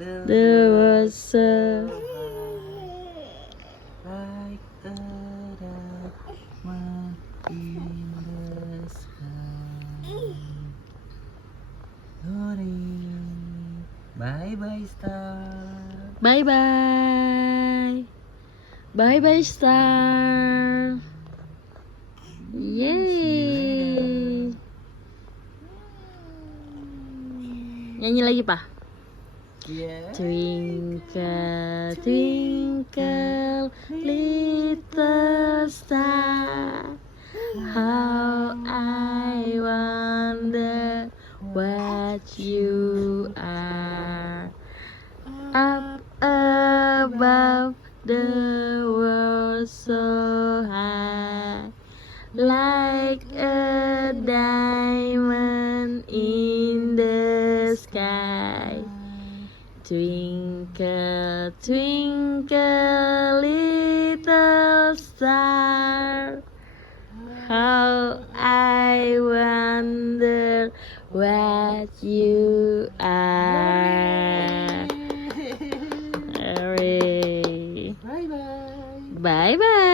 the world so like a diamond in the sky. Glory, bye bye star. bye bye. Bye bye star. Yeay. Nyanyi lagi, Pak. Yeah. Twinkle, twinkle, little star, how I wonder what you are. Up above the world so high, like a diamond in the sky. Twinkle, twinkle, little star, how I wonder what you are. Hooray. Bye bye. Bye bye.